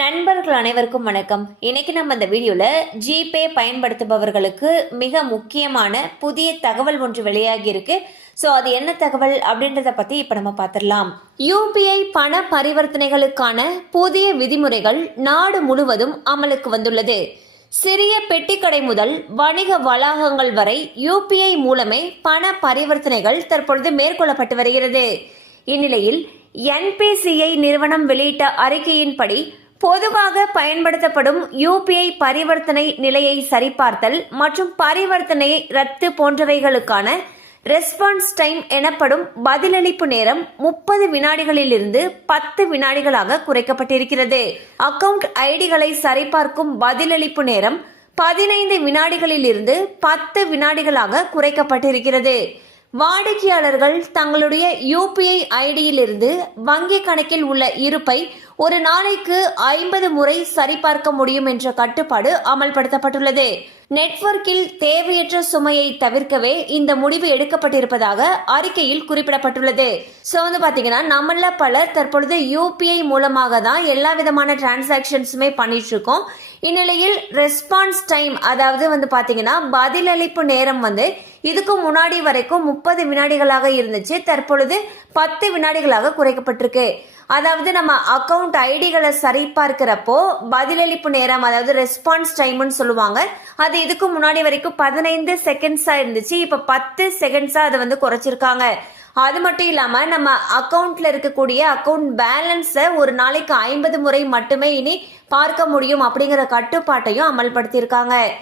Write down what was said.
நண்பர்கள் அனைவருக்கும் வணக்கம். இன்னைக்கு நம்ம இந்த வீடியோல ஜிபே பயன்படுத்துபவர்களுக்கு மிக முக்கியமான புதிய தகவல் ஒன்று வெளியாகி இருக்கு. ஸோ அது என்ன தகவல் அப்படின்றத பத்தி இப்ப நம்ம பார்த்துடலாம் யூபிஐ பண பரிவர்த்தனைகளுக்கான புதிய விதிமுறைகள் நாடு முழுவதும் அமலுக்கு வந்துள்ளது. சிறிய பெட்டிக்கடை முதல் வணிக வளாகங்கள் வரை யூபிஐ மூலமே பண பரிவர்த்தனைகள் தற்பொழுது மேற்கொள்ளப்பட்டு வருகிறது. இந்நிலையில் என்பிசிஐ நிறுவனம் வெளியிட்ட அறிக்கையின்படி பொதுவாக பயன்படுத்தப்படும் யூபிஐ பரிவர்த்தனை நிலையை சரிபார்த்தல் மற்றும் பரிவர்த்தனை ரத்து போன்றவைகளுக்கான ரெஸ்பான்ஸ் டைம் எனப்படும் பதிலளிப்பு நேரம் முப்பது வினாடிகளிலிருந்து பத்து வினாடிகளாக குறைக்கப்பட்டிருக்கிறது. அக்கவுண்ட் ஐடிகளை சரிபார்க்கும் பதிலளிப்பு நேரம் பதினைந்து வினாடிகளிலிருந்து பத்து வினாடிகளாக குறைக்கப்பட்டிருக்கிறது. வாடிக்கையாளர்கள் தங்களுடைய யூபிஐ ஐடியிலிருந்து வங்கி கணக்கில் உள்ள இருப்பை ஒரு நாளைக்கு ஐம்பது முறை சரிபார்க்க முடியும் என்ற கட்டுப்பாடு அமல்படுத்தப்பட்டுள்ளது. நெட்வொர்க்கில் தேவையற்ற சுமையை தவிர்க்கவே இந்த முடிவு எடுக்கப்பட்டிருப்பதாக அறிக்கையில் குறிப்பிடப்பட்டுள்ளது. ஸோ வந்து பாத்தீங்கன்னா நம்மள பலர் தற்பொழுது யூபிஐ மூலமாக தான் எல்லா விதமான டிரான்சாக்ஷன்ஸுமே பண்ணிட்டு இருக்கோம் இந்நிலையில் ரெஸ்பான்ஸ் டைம் அதாவது வந்து பாத்தீங்கன்னா பதிலளிப்பு நேரம் வந்து இதுக்கு முன்னாடி வரைக்கும் முப்பது வினாடிகளாக இருந்துச்சு. தற்பொழுது பத்து வினாடிகளாக குறைக்கப்பட்டிருக்கு. அதாவது நம்ம அக்கவுண்ட் ஐடிகளை சரிபார்க்கிறப்போ பதிலளிப்பு நேரம் அதாவது ரெஸ்பான்ஸ் டைம்னு சொல்லுவாங்க. அது இதுக்கு முன்னாடி வரைக்கும் பதினைந்து செகண்ட்ஸா இருந்துச்சு. இப்ப பத்து செகண்ட்ஸா அதை வந்து குறைச்சிருக்காங்க. அது மட்டும் இல்லாம நம்ம அக்கவுண்ட்ல இருக்கக்கூடிய அக்கவுண்ட் பேலன்ஸை ஒரு நாளைக்கு ஐம்பது முறை மட்டுமே இனி பார்க்க முடியும் அப்படிங்கிற கட்டுப்பாட்டையும் அமல்படுத்தியிருக்காங்க.